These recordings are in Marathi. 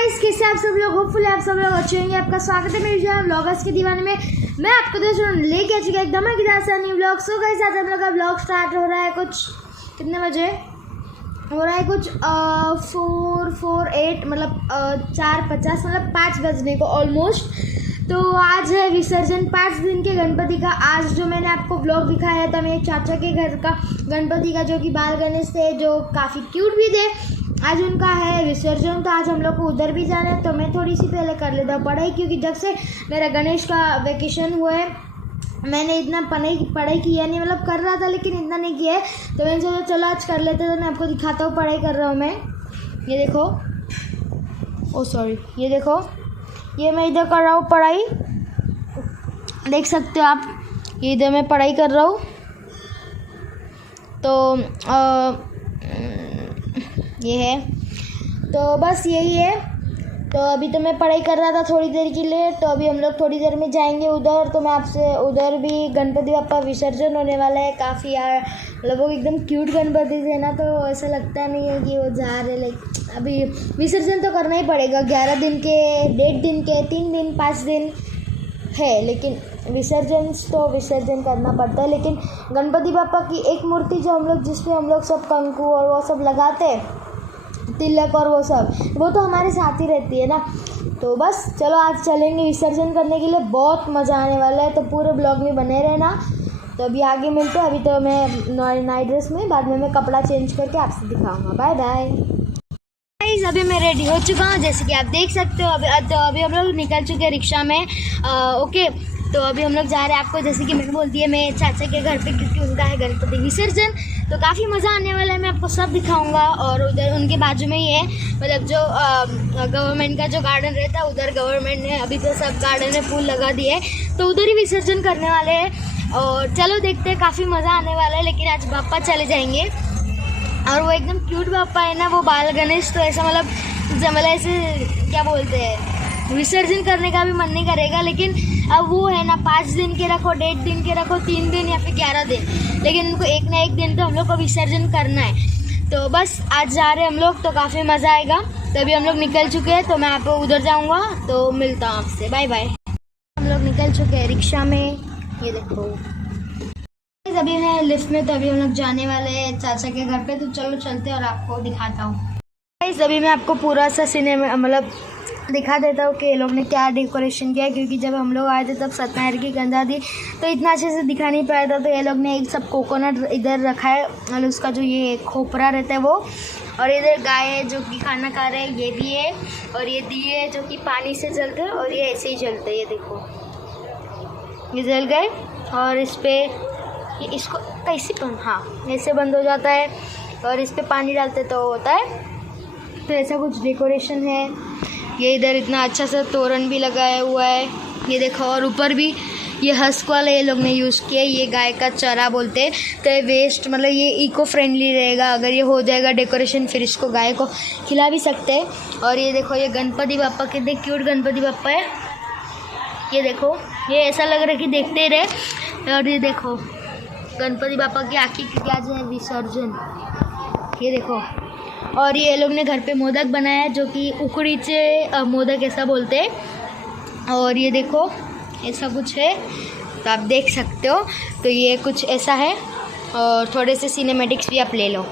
गाइस, कैसे आप सब लोग? होपफुली आप सब लोग अच्छे होंगे। आपका स्वागत है मेरे चैनल व्लॉगर्स के दीवाने में। मैं आपको दोस्तों लेके आ चुका एक धमाकेदार सा न्यू व्लॉग। सो गाइस, आज हम लोग का व्लॉग स्टार्ट हो रहा है कुछ कितने बजे हो रहा है? कुछ 4:48 मतलब 4:50 मतलब 5 बजने को ऑलमोस्ट। तो आज है विसर्जन 5 दिन के गणपति का। आज जो मैंने आपको व्लॉग दिखाया था मेरे चाचा के घर का गणपति का, जो कि बाल गणेश थे, जो काफ़ी क्यूट भी थे, आज उनका है विसर्जन। तो आज हम लोग को उधर भी जाना है। तो मैं थोड़ी सी पहले कर लेता हूँ पढ़ाई, क्योंकि जब से मेरा गणेश का वेकेशन हुआ है मैंने इतना पढ़ाई किया नहीं, मतलब कर रहा था लेकिन इतना नहीं किया है। तो मैंने सोचा चलो आज कर लेते। तो मैं आपको दिखाता हूँ पढ़ाई कर रहा हूँ मैं। ये देखो, ओ सॉरी, ये देखो, ये मैं इधर कर रहा हूँ पढ़ाई, देख सकते हो आप। ये इधर मैं पढ़ाई कर रहा हूँ। तो ये है, तो बस यही है। तो अभी तो मैं पढ़ाई कर रहा था थोड़ी देर के लिए। तो अभी हम लोग थोड़ी देर में जाएंगे उधर। तो मैं आपसे, उधर भी गणपति बप्पा विसर्जन होने वाला है। काफ़ी यार मतलब वो एकदम क्यूट गणपति थे ना, तो ऐसा लगता नहीं है कि वो जा रहे। लाइक अभी विसर्जन तो करना ही पड़ेगा। 11 दिन के, 1.5 दिन के, 3 दिन, 5 दिन है, लेकिन विसर्जन करना पड़ता है। लेकिन गणपति बप्पा की एक मूर्ति जो हम लोग, जिसपे हम लोग सब कंकु और वो सब लगाते हैं, तिलक और वो सब, वो तो हमारे साथ ही रहती है ना। तो बस चलो आज चलेंगे विसर्जन करने के लिए। बहुत मज़ा आने वाला है, तो पूरे ब्लॉग में बने रहना। तो अभी आगे मिलते हैं। अभी तो मैं नाइट ड्रेस में, बाद में मैं कपड़ा चेंज करके आपसे दिखाऊंगा। Bye bye guys. अभी मैं रेडी हो चुका हूँ, जैसे कि आप देख सकते हो। अभी हम लोग निकल चुके हैं रिक्शा में। ओके, तो अभी हम लोग जा रहे हैं। आपको जैसे कि मैंने बोल दिया, मैं चाचा के घर पे, क्योंकि उनका है गणपति विसर्जन। तो काफ़ी मज़ा आने वाला है, मैं आपको सब दिखाऊंगा। और उधर उनके बाजू में ही है, मतलब जो गवर्नमेंट का जो गार्डन रहता है, उधर गवर्नमेंट ने अभी तो सब गार्डन में फूल लगा दिए हैं, तो उधर ही विसर्जन करने वाले हैं। और चलो देखते हैं, काफ़ी मज़ा आने वाला है। लेकिन आज बाप्पा चले जाएंगे, और वो एकदम क्यूट बाप्पा है ना, वो बाल गणेश। तो ऐसा मतलब ऐसे क्या बोलते हैं, विसर्जन करने का भी मन नहीं करेगा। लेकिन अब वो है ना, 5 दिन के रखो, 1.5 दिन के रखो, 3 दिन या फिर 11 दिन, लेकिन उनको एक ना एक दिन तो हम लोग को विसर्जन करना है। तो बस आज जा रहे हैं हम लोग, तो काफ़ी मज़ा आएगा। तो अभी हम लोग निकल चुके हैं, तो मैं आप उधर जाऊँगा, तो मिलता हूँ आपसे। Bye bye. हम लोग निकल चुके हैं रिक्शा में, ये देखो। अभी है लिफ्ट में, तो अभी हम लोग जाने वाले हैं चाचा के घर पे। तो चलो चलते हैं और आपको दिखाता हूँ। अभी मैं आपको पूरा सा सिनेमा मतलब दिखा देता हूँ कि ये लोग ने क्या डेकोरेशन किया, क्योंकि जब हम लोग आए थे तब सत्यनारायण की गंजा थी, तो इतना अच्छे से दिखा नहीं पाया था। तो ये लोग ने एक सब कोकोनट इधर रखा है, और उसका जो ये खोपरा रहता है वो, और इधर गाय है जो कि खाना खा रहे हैं, ये भी है। और ये दिए है जो कि पानी से जलते हैं, और ये ऐसे ही जलते हैं। ये देखो, ये जल गए। और इस पर इसको कैसे हाँ ऐसे बंद हो जाता है, और इस पर पानी डालते तो होता है। तो ऐसा कुछ डेकोरेशन है। ये इधर इतना अच्छा सा तोरण भी लगाया हुआ है, ये देखो। और ऊपर भी ये हस्क वाला ये लोग ने यूज़ किया है, ये गाय का चरा बोलते हैं। तो ये वेस्ट मतलब ये इको फ्रेंडली रहेगा। अगर ये हो जाएगा डेकोरेशन, फिर इसको गाय को खिला भी सकते हैं। और ये देखो, ये गणपति बाप्पा, कितने क्यूट गणपति बाप्पा है। ये देखो, ये ऐसा लग रहा है कि देखते ही रहे। और ये देखो गणपति बाप्पा की आँखें, क्योंकि आज है विसर्जन। ये देखो, और ये लोग ने घर पे मोदक बनाया है, जो कि उखड़ी से मोदक ऐसा बोलते हैं। और ये देखो ऐसा कुछ है, तो आप देख सकते हो। तो ये कुछ ऐसा है, और थोड़े से सिनेमैटिक्स भी आप ले लो।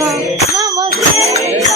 ना मग माझे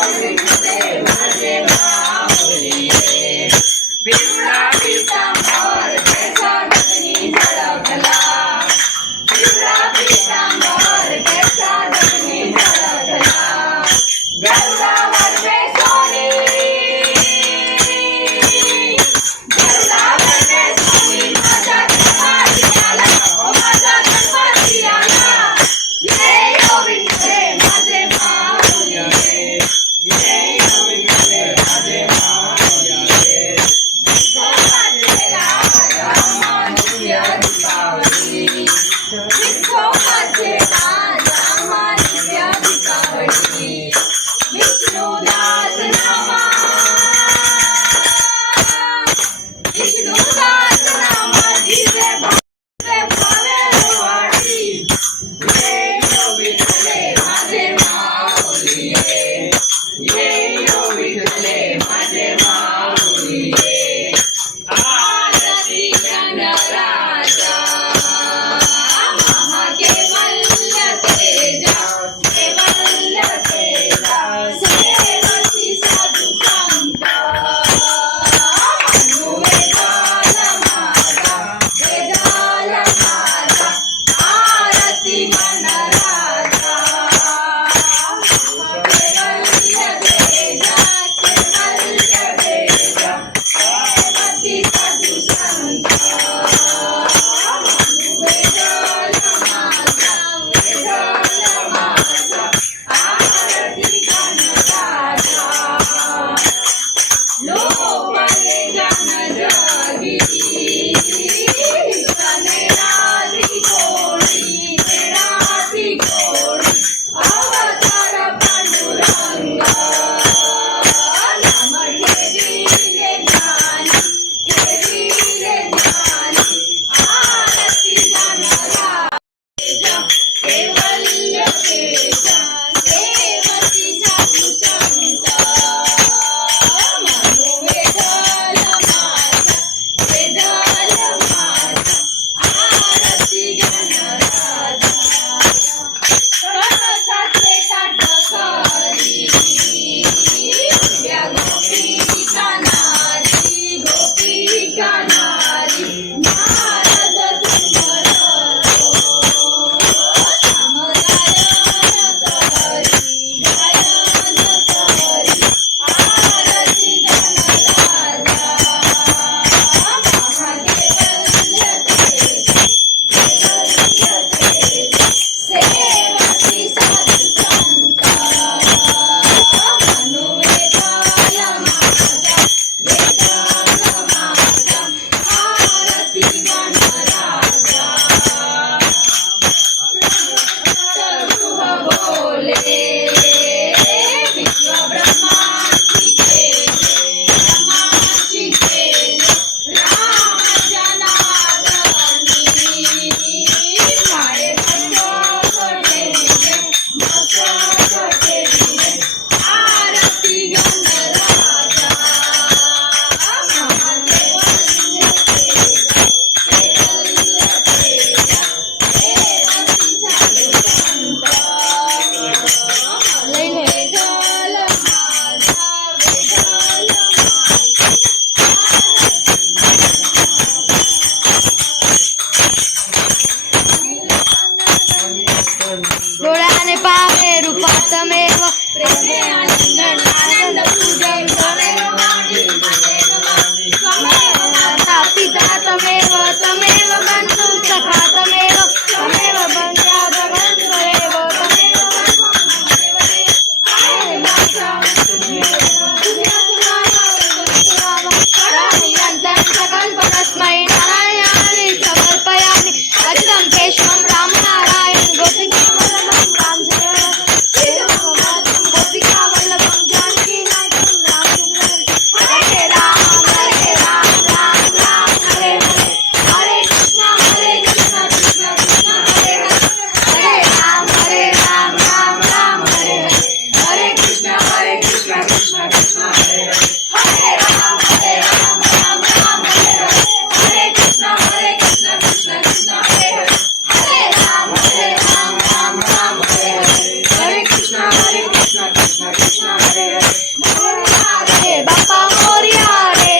रे बाप्पा मोरया रे,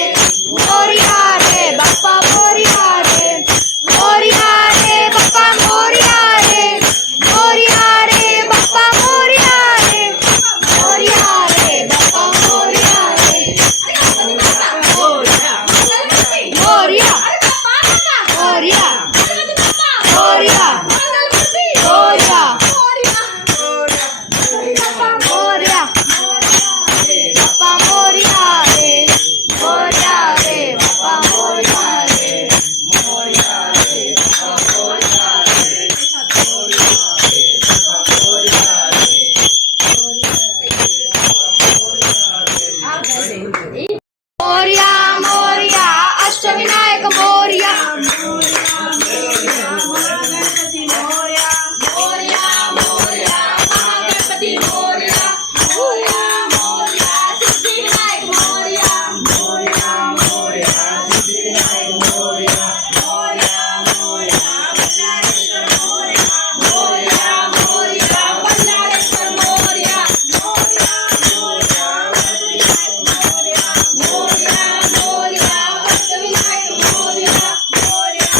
मोरया रे बाप्पा मोरया रे, मोरया रे बाप्पा मोरया रे, मोरया रे बाप्पा मोरया रे, मोरया रे बाप्पा मोरया रे, मोरया मोरया मोरया मोरया मोरया मोरया बाप्पा मोरया रे, मोरया रे बाप्पा मोरया रे, मोरया रे बाप्पा मोरया रे, मोरया मोरया अष्टविनायक मोरया, मोरया मोरया महागणपती मोरया, मोरया मोरया सिद्धिविनायक मोरया, मोरया मोरया सिद्धिविनायक मोरया, मोरया मोरया बल्लाळेश्वर मोरया, मोरया मोरया बल्लाळेश्वर मोरया, मोरया मोरया सिद्धिविनायक मोरया, मोरया मोरया अष्टविनायक मोरया, मोरया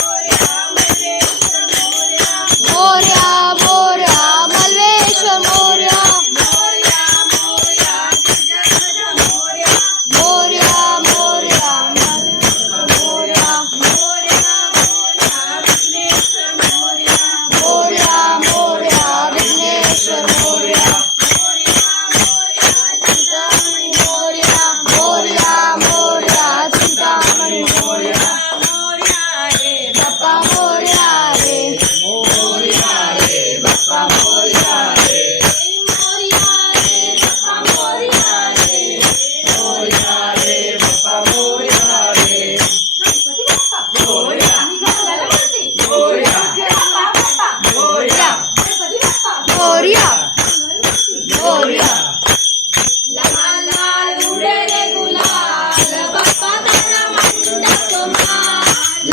मोरया मल्लेश्वर मोरया, मोरया मोरया मल्लेश्वर मोरया, मोरया मोरया जगद मोरया, मोरया मोरया मोरया, मोरया मोरया विघ्नेश्वर मोरया, मोरया मोरया विघ्नेश्वर मोरया, मोरया मोरया चिंतामणी मोरया, मोरया मोरया चिंतामणी मोरया, मोरया रे बाप्पा मोरया रे, मोरया रे बाप्पा मोरया रे, मोरया रे बाप्पा मोरया रे, मोरया रे बाप्पा मोरया रे, गणपती बाप्पा मोरया, मंगलमूर्ती मोरया, बाप्पा मोरया, गणपती बाप्पा मोरया, मोरया लाल लाल उडे रे गुलाल बाप्पा तारा मंडप माळ,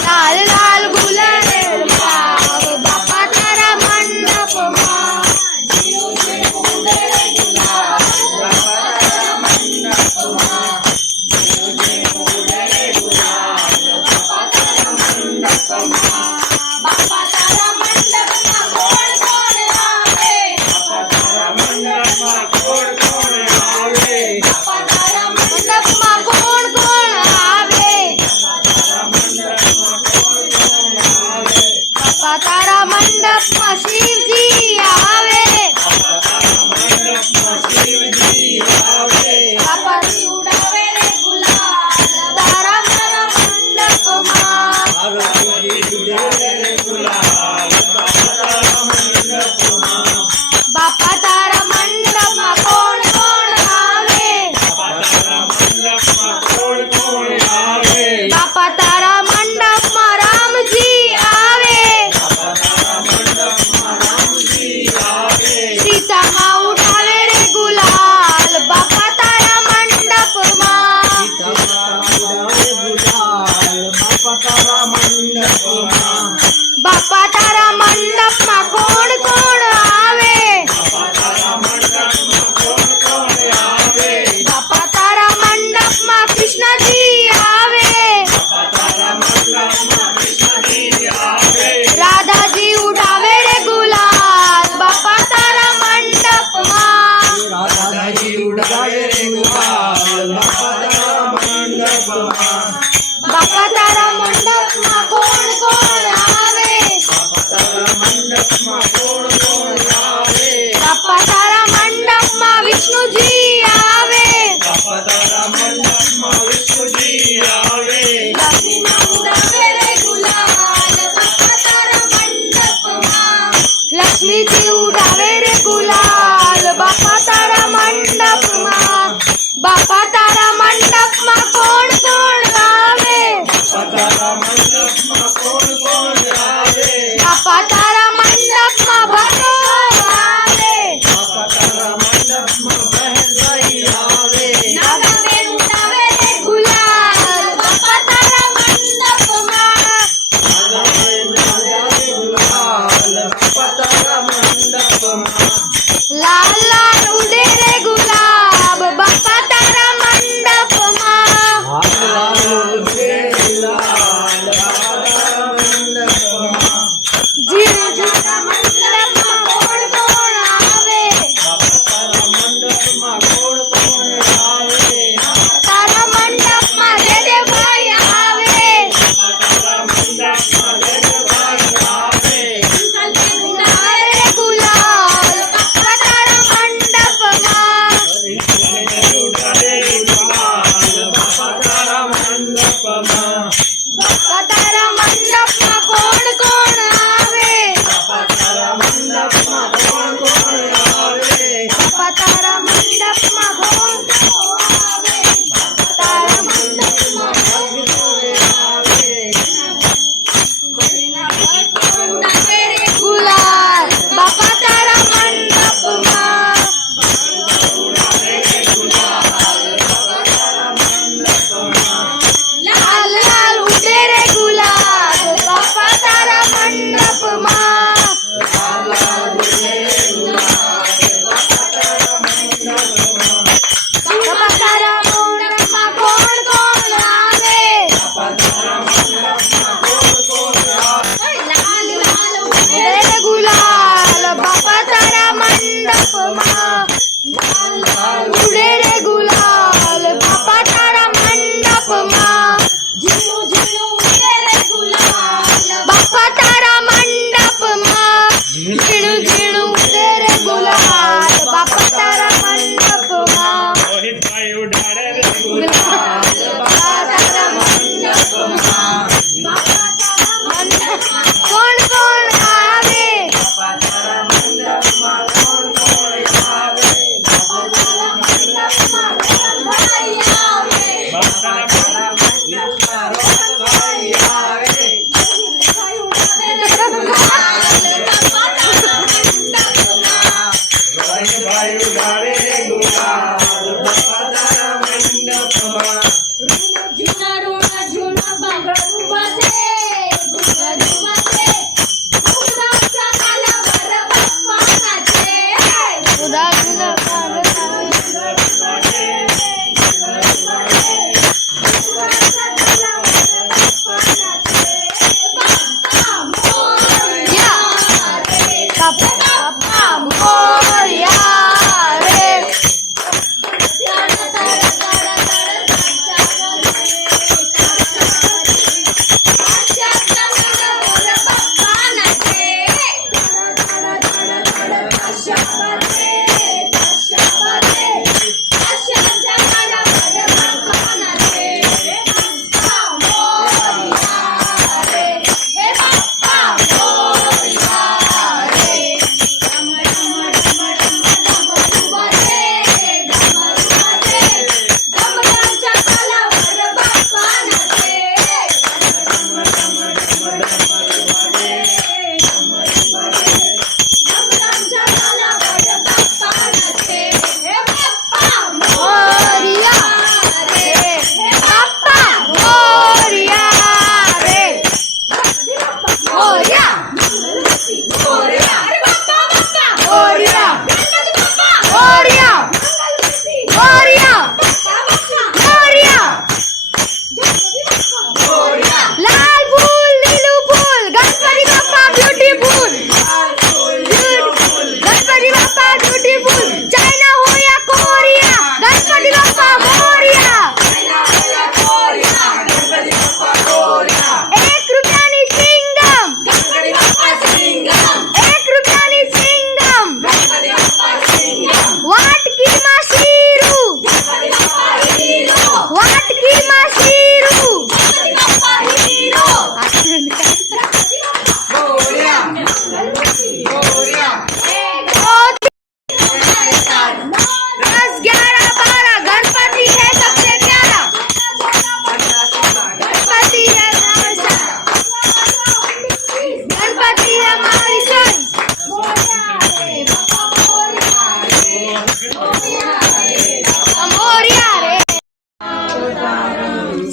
लाल लाल गुलाल रे गुलाल बाप्पा तारा मंडप माळ, झिरो झिरो उडे रे गुलाल बाप्पा तारा मंडप माळ, झिरो झिरो उडे रे गुलाल बाप्पा तारा मंडप माळ, बाप्पा तारा मंडप मा कोण कोण आवे, बाप्पा तारा मंडप मा कोण कोण आवे, बाप्पा तारा मंडप मा कोण कोण आवे, बाप्पा तारा मंडप मा शिवजी आवे, बाप्पा उडावे रे गुलाल तारा तारा मंडप मा, बाप्पा तारा मंडप मा कोण कोण आवे, बाप्पा तारा मंडप मा रामजी आवे, सीता मा उठावे रे गुलाल बाप्पा तारा मंडप मा, बाप्पा तारा मंडप मा कोण कोण आवे, बाप्पा तारा मंडप मा कृष्णाजी आवे, राधाजी उठावे रे गुलाल बाप्पा तारा मंडप मा, बाप्पा तारा मंडप मा कोण कोण आवे, बाप्पा तारा मंडप मा विष्णुजी आवे, लक्ष्मी मा उडावे रे गुलाल बाप्पा तारा मंडप मा, लक्ष्मीजी उडावे रे गुलाल बाप्पा तारा मंडप मा, बाप्पा तारा मंडप मा कोण कोण आवे, बाप्पा तारा मंडप मा भक्तो आवे, नागावे उडावे रे गुलाल बाप्पा तारा मंडप मा, लाल लाल उडे रे गुलाल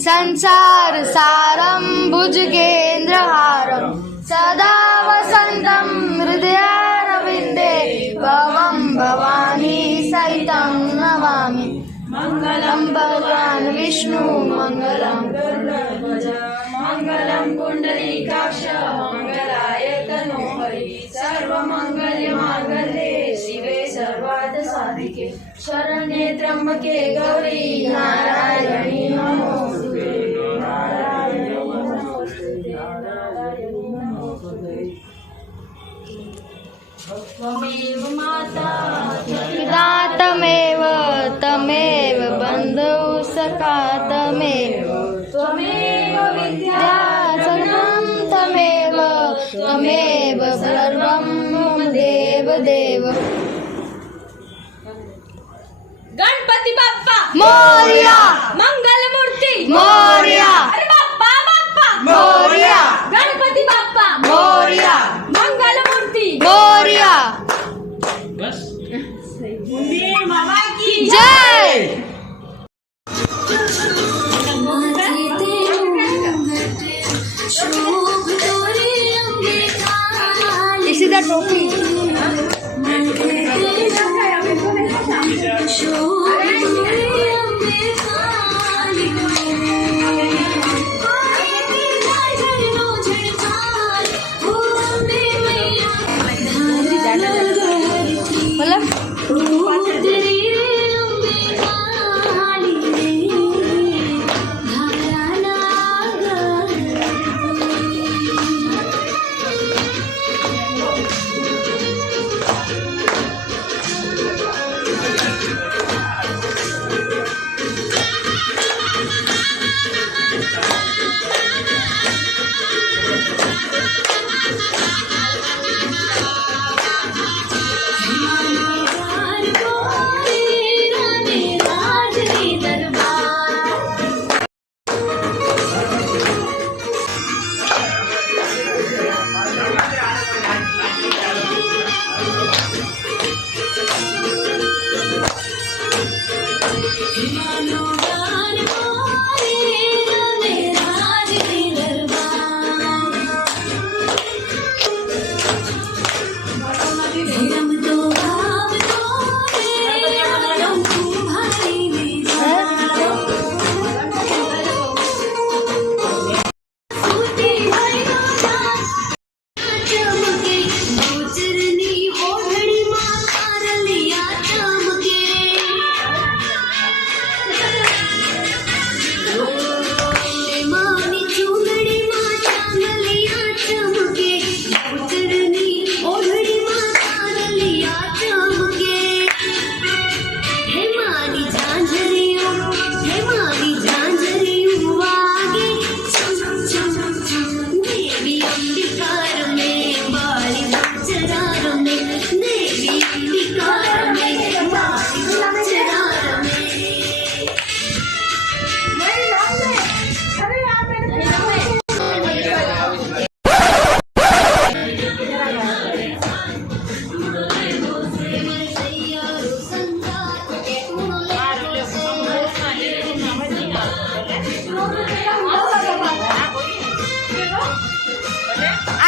संसार सारं भुजगेन्द्रहारं सदा वसन्तं हृदयारविन्दे भवं भवानी सहितं नमामि। मङ्गलं भगवान् विष्णु मङ्गलं गरुडध्वज मङ्गलं पुण्डरीकाक्ष मङ्गलाय तनोहरि सर्वमङ्गलमाङ्गल्ये शिवे सर्वार्थसाधिके शरण्ये त्र्यम्बके गौरी नारायणी नमोस्तुते नारायणी नमोस्तुते नारायणी नमोस्तुते। त्वमेव माता पिता तमेव तमेव बन्धुः सखा तमेव त्वमेव विद्या सर्वं तमेव त्वमेव सर्वं मम देव देव। गणपती बाप्पा मोरया मंगलमूर्ती मोरया अरे बाप्पा बाप्पा मोरया गणपती बाप्पा मोरया मंगलमूर्ती मोरया मामा की जय। इसी द टोपी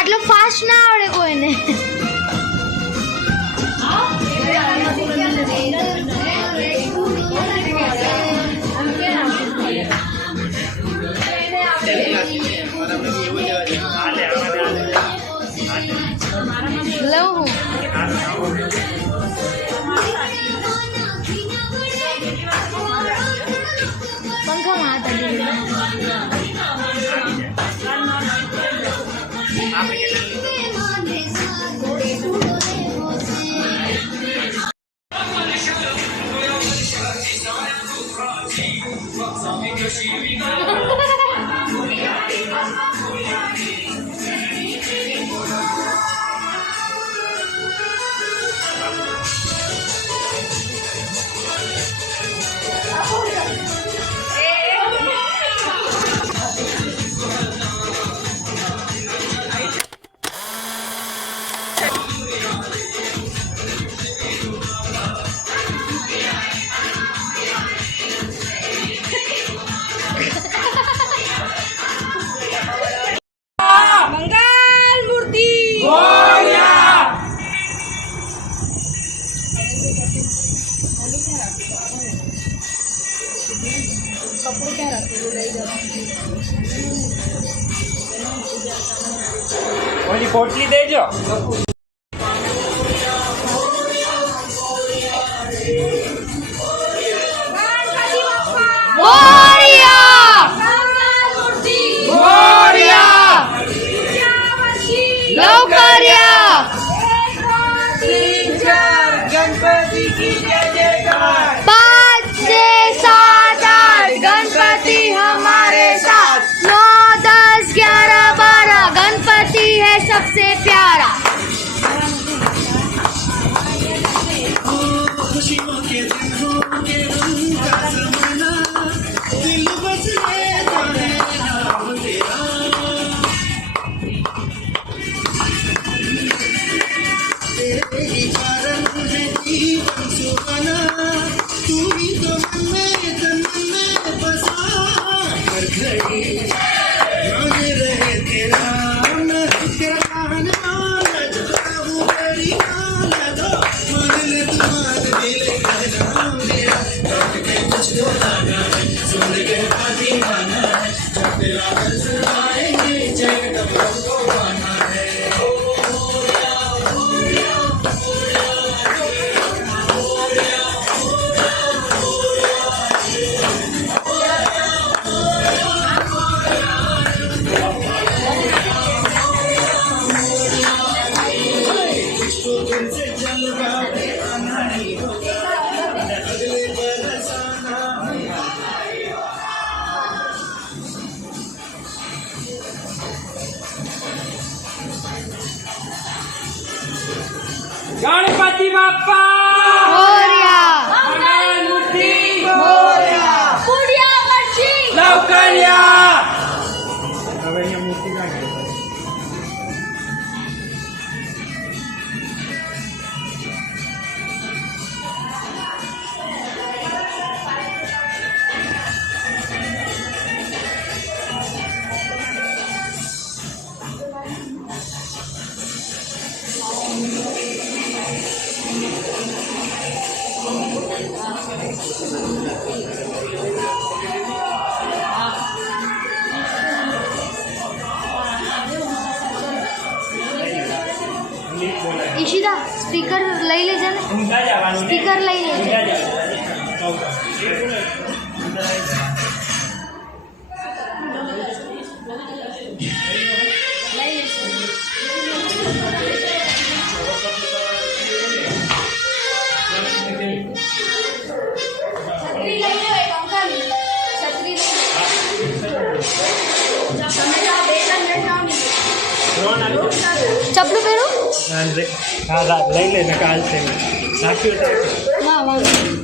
આટલો ફાસ્ટ ના આવડે કોઈને. લઉં હું પંખામાં હાથ मंगल मूर्ति ઓલી પોટલી દેજો. गणपति बाप्पा મોરિયા मंगल मूर्ति મોરિયા विद्यावर्षी લવકરિયા गणपति की जय जयकार. 5 से 7 8 गणपति हमारे साथ 9 10 11 12 गणपति है सबसे प्यारा. खुशियों के दिन होंगे उनका जमाना दिल बस लेता है नाम तेरा तेरे ही कारण है जीवन सुहाना तू ही तो मन में तन में बसा हर घड़ी ध्यान रहे तेरा मैं तेरा मान मान जाऊं तेरी मान दो मान ले तुम्हारे दिल कहना मेरा के तुझको लाना है सुन के पाती माना है जब तेरा दर्द आएंगे जय डबलों को पाना है तो दिल से जलवा आना नहीं होगा अगले बरस आना गणपति बाप्पा મોરિયા मंगल मूर्ति विद्यावर्षी लवकरिया. હવે અહીંયા મૂર્તિ કાઢી. ઈશિતા સ્પીકર લઈ લેજે ને ઊંઘા જવાનું. સ્પીકર લઈ લેજે. ઊંઘા જવાનું. छतरी लई लो एक अंकल छतरी તમે જાઓ બે જણ લઈ જાઓ ને ચપલું પહેરું હા લઈ લે ને કાલ છે નાખ્યું તો ના વાંધો નહીં.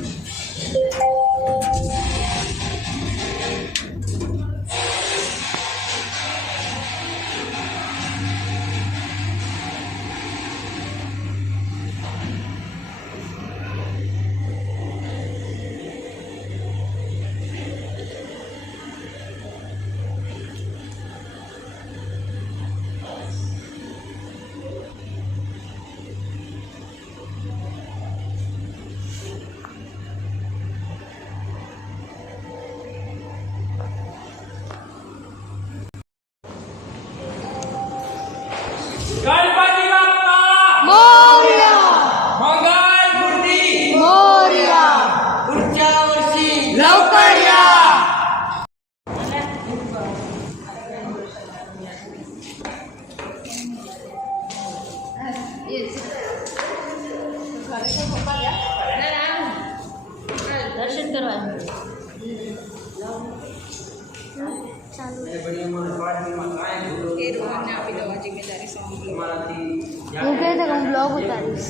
હું કહે તો હું બ્લોગ ઉતારીશ.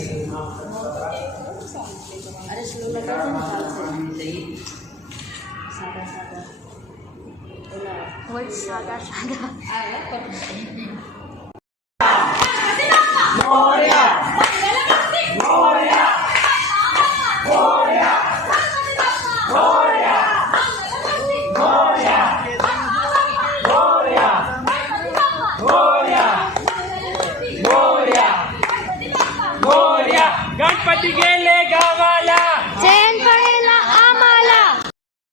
અરે સ્લો લગાવજો ને ચાલશે. સાદા સાદા વોઇસ સાદા સાદા. गणपती गेले गावाला चैन पडेला आम्हाला.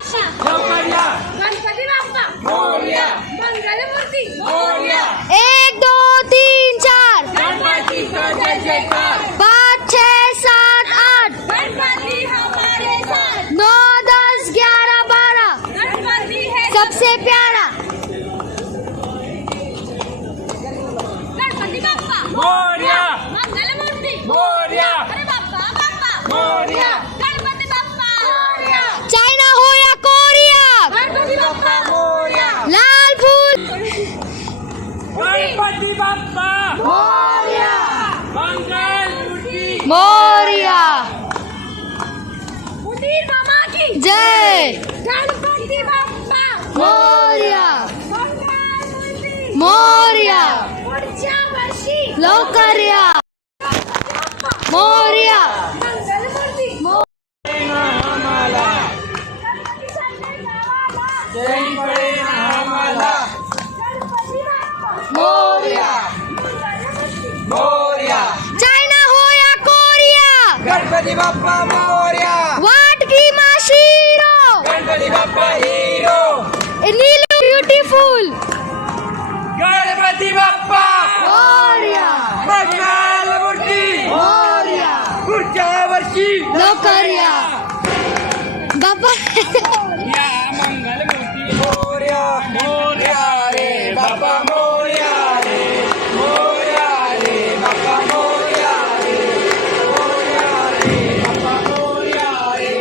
लवकरया गणपती बाप्पा मोरया मंगलमूर्ती मोरया 1 2 3 4 गणपतीचा जय जयकार 5 6 7 8 गणपती हमारे साथ 9 10 11 12 गणपती है सबसे प्यारा. गणपती बाप्पा मोरया मंगलमूर्ती मोरया अरे बाप्पा बाप्पा मोरया गणपती बाप्पा मोरया चाइना हो या कोरिया, गणपती बाप्पा मोरया लाल फूल गणपती बाप्पा मोरया मंगल मूर्ती मोरया. उदीर मामा की जय गणपती बाप्पा मोरया मंगलमूर्ती मोरया पुढच्या वर्षी लवकर या मोरया. मंगलमूर्ती आम्हाला गणपती संजय गावाला जय पडे आम्हाला गणपती बाप्पा मोरया मंगलमूर्ती मोरया चाइना हो या Korea, Ganpati Bappa Morya वाटकी माशिरो Ganpati Bappa hero Neelu beautiful Ganpati Bappa Morya मंगल मूर्ती मोरया पुढच्या वर्षी लवकर या बाबा. या मंगल मूर्ती मोरया मोरया रे बाप्पा मोरया रे मोरया रे बाप्पा मोरया रे मोरया रे बाप्पा मोरया रे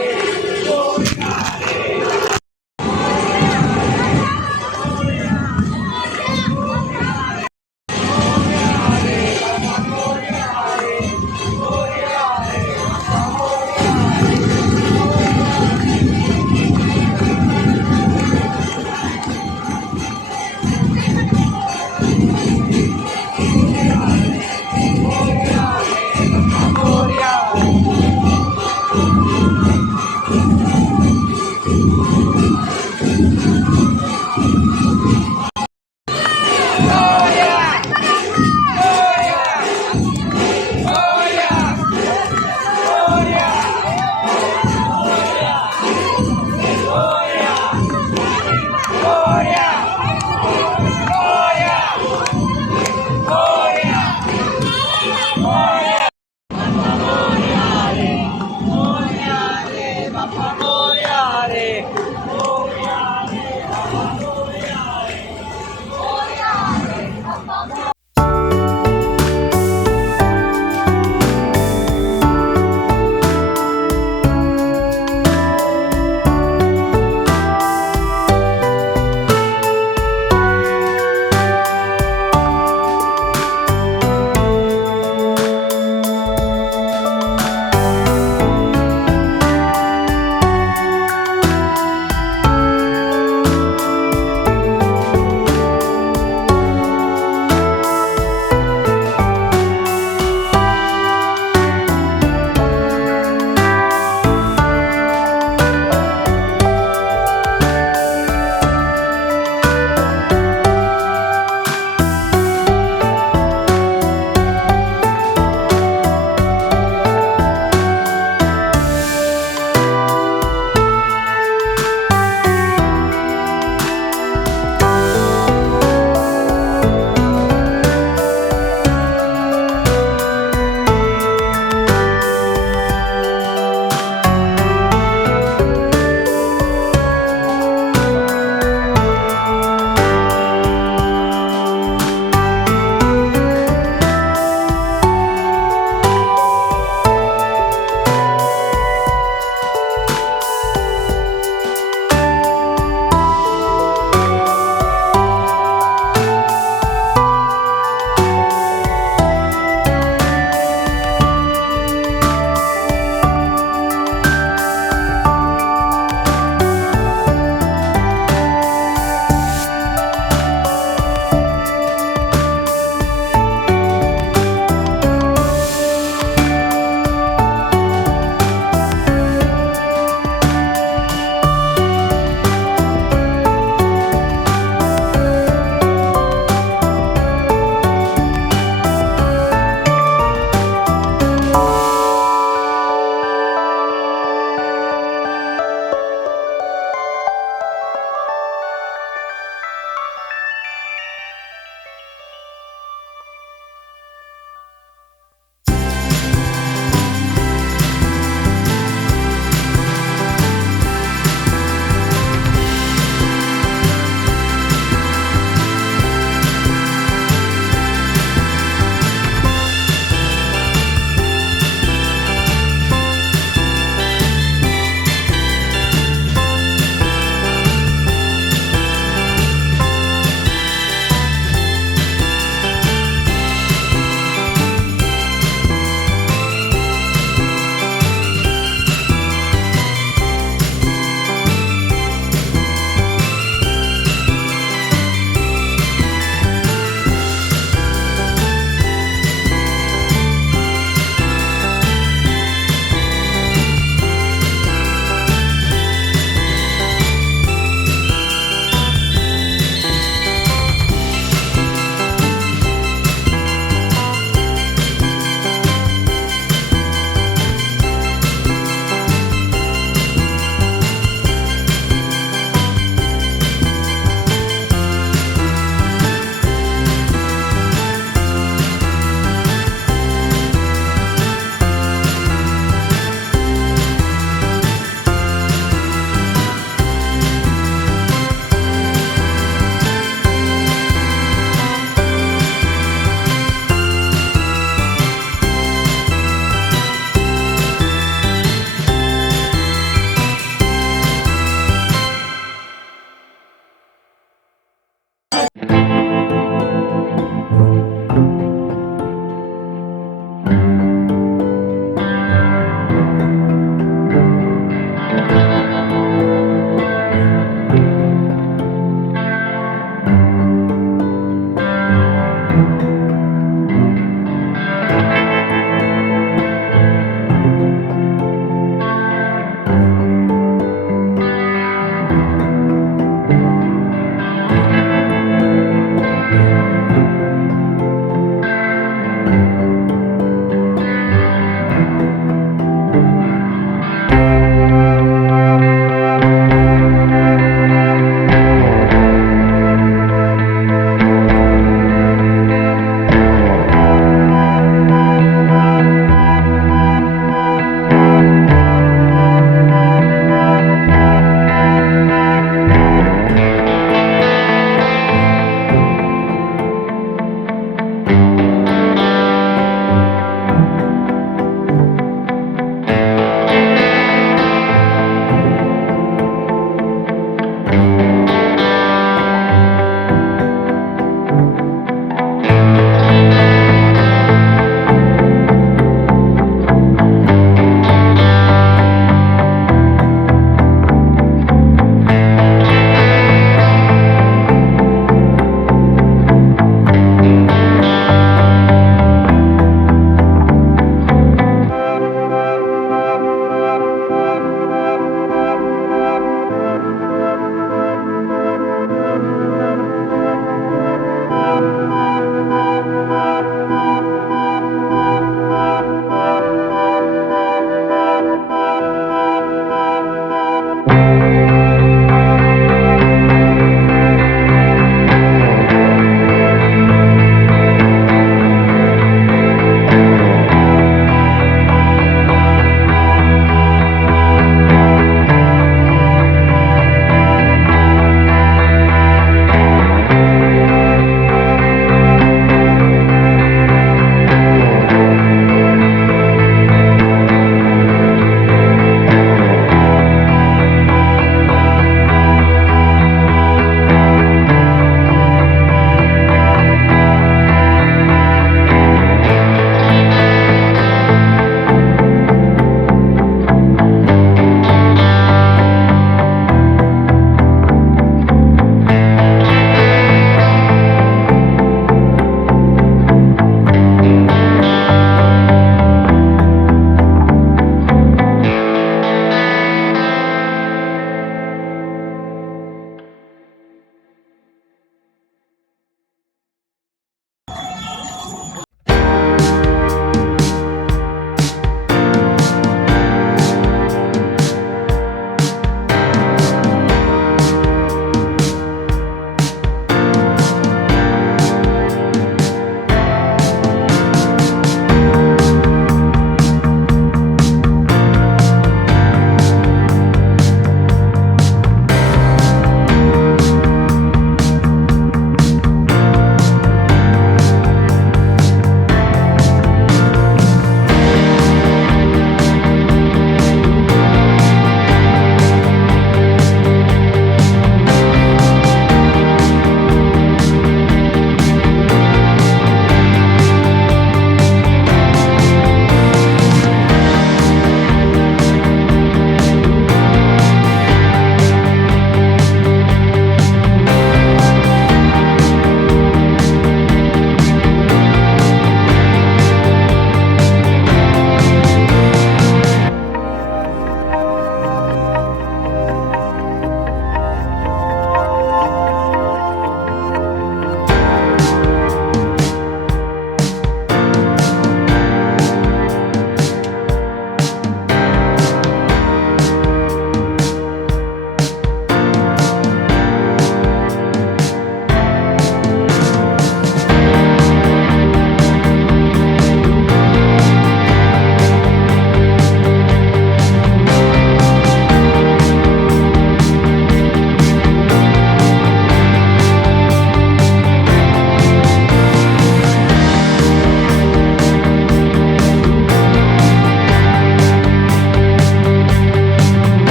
आहे